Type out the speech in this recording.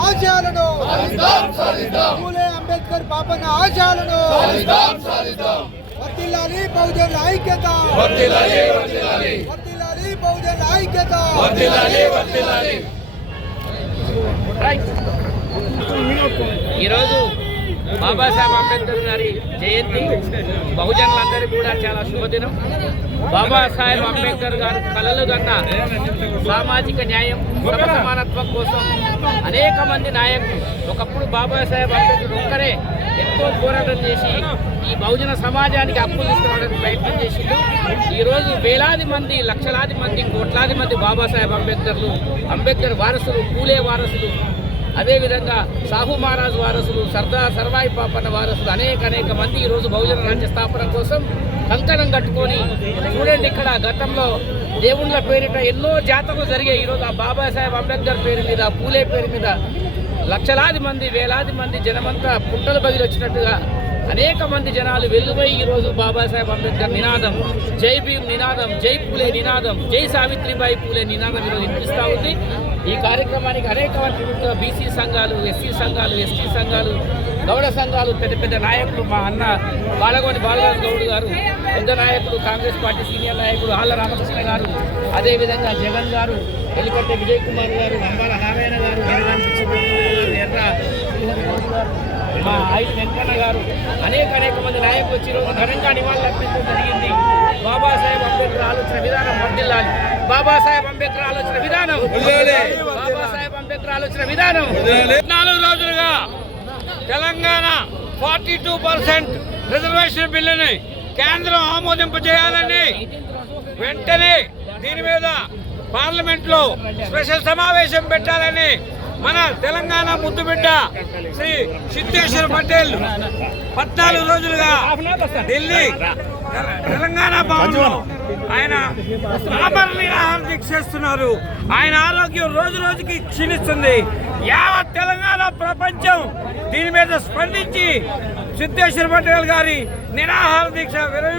ఆశయాలను. పూలే అంబేద్కర్ బాపన్న ఆశయాలను. వర్తిల్లాలి బహుజనుల ఐక్యత. వర్తిల్లాలి బహుజనుల ఐక్యత! ఈరోజు బాబాసాహెబ్ అంబేద్కర్ గారి జయంతి. బహుజనులందరికీ కూడా చాలా శుభదినం. బాబాసాహెబ్ అంబేద్కర్ గారు కలలు కన్న సామాజిక న్యాయం సమానత్వం కోసం అనేక మంది నాయకులు ఒకప్పుడు బాబాసాహెబ్ అంబేద్కర్ ఒక్కరే ఎంతో పోరాటం చేసి ఈ బహుజన సమాజానికి అప్పులు తీసుకురావడానికి ప్రయత్నం చేసిండు. ఈరోజు వేలాది మంది లక్షలాది మంది కోట్లాది మంది బాబాసాహెబ్ అంబేద్కర్లు అంబేద్కర్ వారసులు పూలే వారసులు అదేవిధంగా సాహు మహారాజు వారసులు సర్దార్ సర్వాయి పాపన్న వారసులు అనేక అనేక మంది ఈరోజు బహుజన రాజ్య స్థాపన కోసం కంకణం కట్టుకొని చూడండి ఇక్కడ గతంలో దేవుళ్ళ పేరిట ఎన్నో జాతరలు జరిగాయి. ఈరోజు ఆ బాబాసాహెబ్ అంబేద్కర్ పేరు మీద పూలే పేరు మీద లక్షలాది మంది వేలాది మంది జనమంతా పుట్టలు బదిలి వచ్చినట్టుగా అనేక మంది జనాలు వెలువై ఈరోజు బాబాసాహెబ్ అంబేద్కర్ నినాదం జై భీమ్ నినాదం జై పూలే నినాదం జై సావిత్రిబాయి పూలే నినాదం ఈరోజు వినిపిస్తూ ఉంది. ఈ కార్యక్రమానికి అనేక మంది బీసీ సంఘాలు ఎస్సీ సంఘాలు ఎస్టీ సంఘాలు గౌడ సంఘాలు పెద్ద పెద్ద నాయకులు మా అన్న బాలగోని బాలరాజు గౌడ్ గారు పెద్ద నాయకులు కాంగ్రెస్ పార్టీ సీనియర్ నాయకుడు ఆళ్ళ రామకృష్ణ గారు అదేవిధంగా జగన్ గారు ఎలిపట్టి విజయ్ కుమార్ గారు అంబాల నారాయణ గారు గారు ఎర్ర గారు మా ఐదు వెంకన్న గారు. అనేక అనేక మంది నాయకులు వచ్చి ఈరోజు ఘనంగా నివాళులు అర్పించడం జరిగింది. బాబాసాహెబ్ అంబేద్కర్ ఆలోచన విధానం వర్దిల్లాలి బాబాసాహెబ్ అంబేద్కర్ ఆలోచన విధానం బాబాసాహెబ్ అంబేద్కర్ ఆలోచన విధానం నాలుగు రోజులుగా Telangana forty two percent reservation బిల్లుని కేంద్రం ఆమోదింప చేయాలని వెంటనే దీని మీద పార్లమెంట్లో స్పెషల్ సమావేశం పెట్టాలని మన తెలంగాణ ముద్దుబిడ్డ శ్రీ సిద్ధేశ్వర్ పటేల్ పద్నాలుగు రోజులుగా ఢిల్లీ తెలంగాణ భవన్లో ఆయన ఆమరణ నిరాహార దీక్ష చేస్తున్నారు. ఆయన ఆరోగ్యం రోజు రోజుకి క్షీణిస్తుంది. యావత్ తెలంగాణ ప్రపంచం దీని మీద స్పందించి సిద్ధేశ్వర పటేల్ గారి నిరాహార దీక్ష విరమి